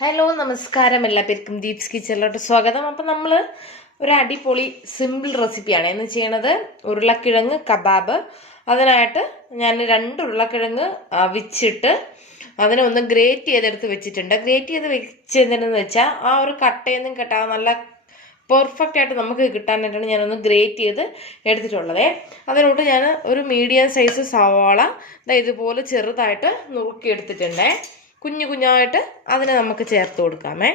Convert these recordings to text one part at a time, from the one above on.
Hello നമസ്കാരം. എല്ലാവർക്കും ദീപ്സ് കിച്ചണിലോട്ട് സ്വാഗതം. അപ്പം നമ്മൾ ഒരു അടിപൊളി സിമ്പിൾ റെസിപ്പിയാണ്. എന്ന് ചെയ്യണത് ഉരുളക്കിഴങ്ങ് കബാബ്. അതിനായിട്ട് ഞാൻ രണ്ട് ഉരുളക്കിഴങ്ങ് വിച്ചിട്ട് അതിനെ ഒന്ന് ഗ്രേറ്റ് ചെയ്തെടുത്ത് വെച്ചിട്ടുണ്ട്. ഗ്രേറ്റ് ചെയ്ത് വെച്ചതെന്ന് വെച്ചാൽ ആ ഒരു കട്ടയൊന്നും കെട്ടാ നല്ല പെർഫെക്റ്റ് ആയിട്ട് നമുക്ക് കിട്ടാനായിട്ടാണ് ഞാനൊന്ന് ഗ്രേറ്റ് ചെയ്ത് എടുത്തിട്ടുള്ളത്. അതിനോട്ട് ഞാൻ ഒരു മീഡിയം സൈസ് സവാള ഇതുപോലെ ചെറുതായിട്ട് നുറുക്കി എടുത്തിട്ടുണ്ടേ കുഞ്ഞു കുഞ്ഞായിട്ട് അതിനെ നമുക്ക് ചേർത്ത് കൊടുക്കാമേ.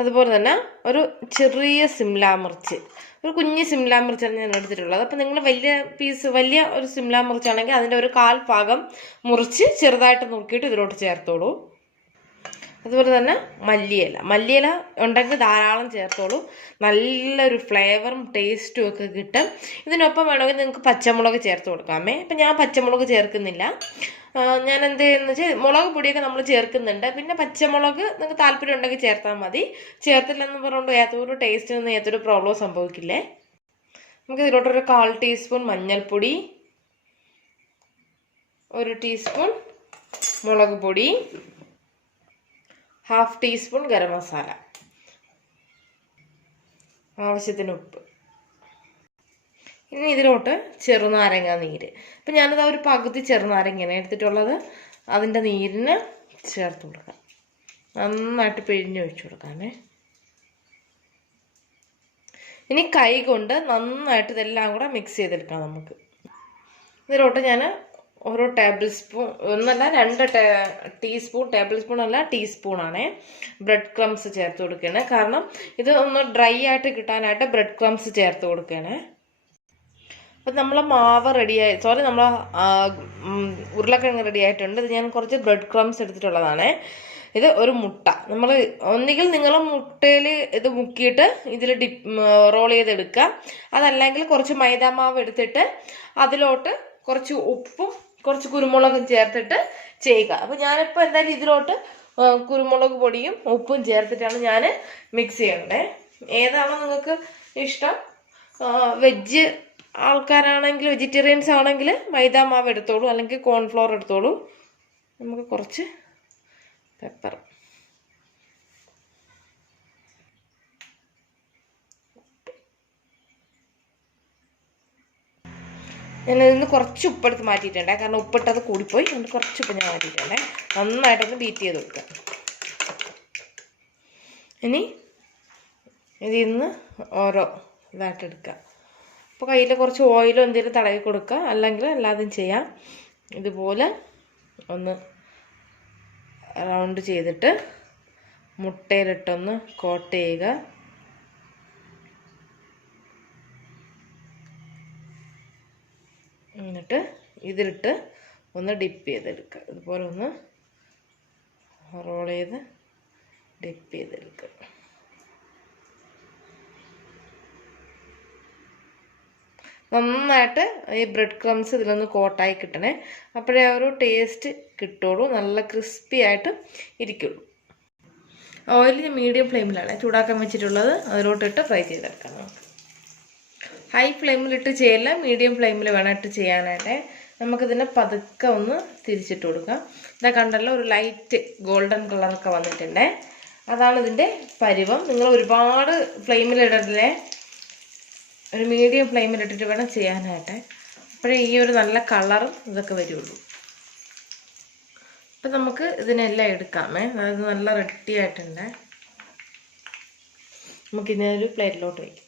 അതുപോലെ തന്നെ ഒരു ചെറിയ സിംല മുറിച്ച് ഒരു കുഞ്ഞ് സിംല മുറിച്ചാണ് ഞാൻ എടുത്തിട്ടുള്ളത്. അപ്പം നിങ്ങൾ വലിയ പീസ് വലിയ ഒരു സിംല മുറിച്ചാണെങ്കിൽ അതിന്റെ ഒരു കാൽ ഭാഗം മുറിച്ച് ചെറുതായിട്ട് നോക്കിയിട്ട് ഇതിലോട്ട് ചേർത്തോളൂ. അതുപോലെ തന്നെ മല്ലിയില. മല്ലിയില ഉണ്ടെങ്കിൽ ധാരാളം ചേർത്തോളൂ. നല്ലൊരു ഫ്ലേവറും ടേസ്റ്റും ഒക്കെ കിട്ടും. ഇതിനൊപ്പം വേണമെങ്കിൽ നിങ്ങൾക്ക് പച്ചമുളക് ചേർത്ത് കൊടുക്കാമേ ഇപ്പം ഞാൻ പച്ചമുളക് ചേർക്കുന്നില്ല. ഞാൻ എന്ത് ചെയ്യുന്ന വെച്ചാൽ മുളക് പൊടിയൊക്കെ നമ്മൾ ചേർക്കുന്നുണ്ട്. പിന്നെ പച്ചമുളക് നിങ്ങൾക്ക് താല്പര്യം ഉണ്ടെങ്കിൽ ചേർത്താൽ മതി. ചേർത്തില്ലെന്ന് പറഞ്ഞുകൊണ്ട് ഏതൊരു ടേസ്റ്റിനൊന്നും ഏതൊരു പ്രോബ്ലം സംഭവിക്കില്ലേ? നമുക്ക് ഇതിലോട്ടൊരു കാൽ ടീസ്പൂൺ മഞ്ഞൾപ്പൊടി ഒരു ടീസ്പൂൺ മുളക് പൊടി ഹാഫ് ടീസ്പൂൺ ഗരം മസാല. ആവശ്യത്തിന് ഉപ്പ്. ഇനി ഇതിലോട്ട് ചെറുനാരങ്ങ നീര്. അപ്പം ഞാനത് ഒരു പകുതി ചെറുനാരങ്ങയാണ് എടുത്തിട്ടുള്ളത്. അതിന്റെ നീരിന് ചേർത്ത് കൊടുക്കാം. നന്നായിട്ട് പിഴിഞ്ഞ് ഒഴിച്ചു കൊടുക്കാമേ. ഇനി കൈ കൊണ്ട് നന്നായിട്ട് ഇതെല്ലാം കൂടെ മിക്സ് ചെയ്തെടുക്കാം നമുക്ക്. ഇതിലോട്ട് ഞാൻ ഓരോ ടേബിൾ സ്പൂൺ ഒന്നല്ല രണ്ട് ടീസ്പൂൺ ടേബിൾ സ്പൂൺ അല്ല ടീസ്പൂണാണ് ബ്രെഡ് ക്രംസ് ചേർത്ത് കൊടുക്കുകയാണ് കാരണം ഇത് ഒന്ന് ഡ്രൈ ആയിട്ട് കിട്ടാനായിട്ട് ബ്രെഡ് ക്രംസ് ചേർത്ത് കൊടുക്കുകയാണ് അപ്പം നമ്മളെ മാവ് റെഡിയായി സോറി നമ്മൾ ഉരുളക്കിഴങ്ങ് റെഡി ആയിട്ടുണ്ട്. ഇത് ഞാൻ കുറച്ച് ബ്രെഡ് ക്രംസ് എടുത്തിട്ടുള്ളതാണ്. ഇത് ഒരു മുട്ട. നമ്മൾ ഒന്നുകിൽ നിങ്ങൾ മുട്ടയിൽ ഇത് മുക്കിയിട്ട് ഇതിൽ ഡി റോൾ ചെയ്തെടുക്കുക. അതല്ലെങ്കിൽ കുറച്ച് മൈദാ മാവ് എടുത്തിട്ട് അതിലോട്ട് കുറച്ച് ഉപ്പും കുറച്ച് കുരുമുളകും ചേർത്തിട്ട് ചെയ്യുക. അപ്പോൾ ഞാനിപ്പോൾ എന്തായാലും ഇതിലോട്ട് കുരുമുളക് പൊടിയും ഉപ്പും ചേർത്തിട്ടാണ് ഞാൻ മിക്സ് ചെയ്യണ്ടേ ഏതാണോ നിങ്ങൾക്ക് ഇഷ്ടം. വെജ് ആൾക്കാരാണെങ്കിൽ വെജിറ്റേറിയൻസ് ആണെങ്കിൽ മൈദ മാവ് എടുത്തോളൂ അല്ലെങ്കിൽ കോൺഫ്ലോർ എടുത്തോളൂ. നമുക്ക് കുറച്ച് പെപ്പർ ഞാൻ ഇതിന് കുറച്ച് ഉപ്പെടുത്ത് മാറ്റിയിട്ടുണ്ട്. കാരണം ഉപ്പിട്ടത് കൂടിപ്പോയി. അതുകൊണ്ട് കുറച്ച് ഉപ്പ് ഞാൻ മാറ്റിയിട്ടുണ്ട്. നന്നായിട്ടൊന്ന് ബീറ്റ് ചെയ്ത് കൊടുക്കുക. ഇനി ഇതിൽ നിന്ന് ഓരോ ഇതായിട്ട് എടുക്കുക. അപ്പോൾ കയ്യിൽ കുറച്ച് ഓയിലോ എന്തെങ്കിലും തടവി കൊടുക്കുക. അല്ലെങ്കിൽ അല്ലാതും ചെയ്യാം. ഇതുപോലെ ഒന്ന് റൗണ്ട് ചെയ്തിട്ട് മുട്ടയിലിട്ടൊന്ന് കോട്ട് ചെയ്യുക. എന്നിട്ട് ഇതിലിട്ട് ഒന്ന് ഡിപ്പ് ചെയ്തെടുക്കുക. ഇതുപോലെ ഒന്ന് റോൾ ചെയ്ത് ഡിപ്പ് ചെയ്തെടുക്കുക. നന്നായിട്ട് ഈ ബ്രെഡ് ക്രംസ് ഇതിലൊന്ന് കോട്ടായി കിട്ടണേ. അപ്പോഴേ ഒരു ടേസ്റ്റ് കിട്ടുള്ളൂ. നല്ല ക്രിസ്പി ആയിട്ട് ഇരിക്കുള്ളൂ. ഓയിൽ മീഡിയം ഫ്ലെയിമിലാണ് ചൂടാക്കാൻ വെച്ചിട്ടുള്ളത്. അതിലോട്ടിട്ട് ഫ്രൈ ചെയ്തെടുക്കാം. നമുക്ക് ഹൈ ഫ്ലെയിമിലിട്ട് ചെയ്യല്ല മീഡിയം ഫ്ലെയിമിൽ വേണം ഇട്ട് ചെയ്യാനായിട്ട്. നമുക്കിതിനെ പതുക്കെ ഒന്ന് തിരിച്ചിട്ട് കൊടുക്കാം. ഇതാ കണ്ടല്ലോ ഒരു ലൈറ്റ് ഗോൾഡൻ കളറൊക്കെ വന്നിട്ടുണ്ട്. അതാണ് ഇതിന്റെ പരുവം. നിങ്ങൾ ഒരുപാട് ഫ്ലെയിമിലിടലേ ഒരു മീഡിയം ഫ്ലെയിമിലിട്ടിട്ട് വേണം ചെയ്യാനായിട്ട്. അപ്പോഴേ ഈ ഒരു നല്ല കളറും ഇതൊക്കെ വരുള്ളൂ. അപ്പം നമുക്ക് ഇതിനെല്ലാം എടുക്കാമേ. അതായത് നല്ല റെഡി ആയിട്ടുണ്ട് നമുക്കിതിനൊരു പ്ലേറ്റിലോട്ട് വയ്ക്കാം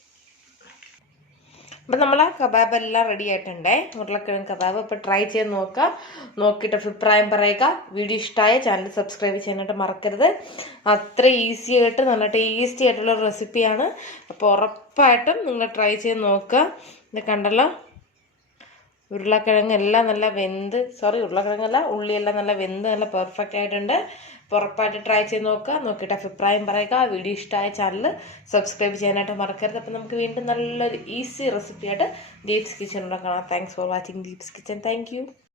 അപ്പം നമ്മൾ കബാബ് എല്ലാം റെഡി ആയിട്ടുണ്ടേ. ഉരുളക്കിഴങ്ങ് കബാബ് അപ്പോൾ ട്രൈ ചെയ്ത് നോക്കുക നോക്കിയിട്ട് അഭിപ്രായം പറയുക. വീഡിയോ ഇഷ്ടമായ ചാനൽ സബ്സ്ക്രൈബ് ചെയ്യാനായിട്ട് മറക്കരുത്. അത്ര ഈസി ആയിട്ട് നല്ല ടേസ്റ്റി ആയിട്ടുള്ള റെസിപ്പിയാണ് അപ്പോൾ ഉറപ്പായിട്ടും നിങ്ങൾ ട്രൈ ചെയ്ത് നോക്കുക. ഇത് കണ്ടല്ലോ? ഉരുളക്കിഴങ്ങ് എല്ലാം നല്ല വെന്ത് സോറി ഉരുളക്കിഴങ്ങല്ല ഉള്ളിയെല്ലാം നല്ല വെന്ത് നല്ല പെർഫെക്റ്റ് ആയിട്ടുണ്ട്. ഉറപ്പായിട്ട് ട്രൈ ചെയ്ത് നോക്കുക. നോക്കിയിട്ട് അഭിപ്രായം പറയുക. വീഡിയോ ഇഷ്ടമായ ചാനൽ സബ്സ്ക്രൈബ് ചെയ്യാനായിട്ട് മറക്കരുത്. അപ്പോൾ നമുക്ക് വീണ്ടും നല്ലൊരു ഈസി റെസിപ്പി ആയിട്ട് ദീപ്സ് കിച്ചണിലൂടെ കാണാം. Thanks for watching Deeps kitchen thank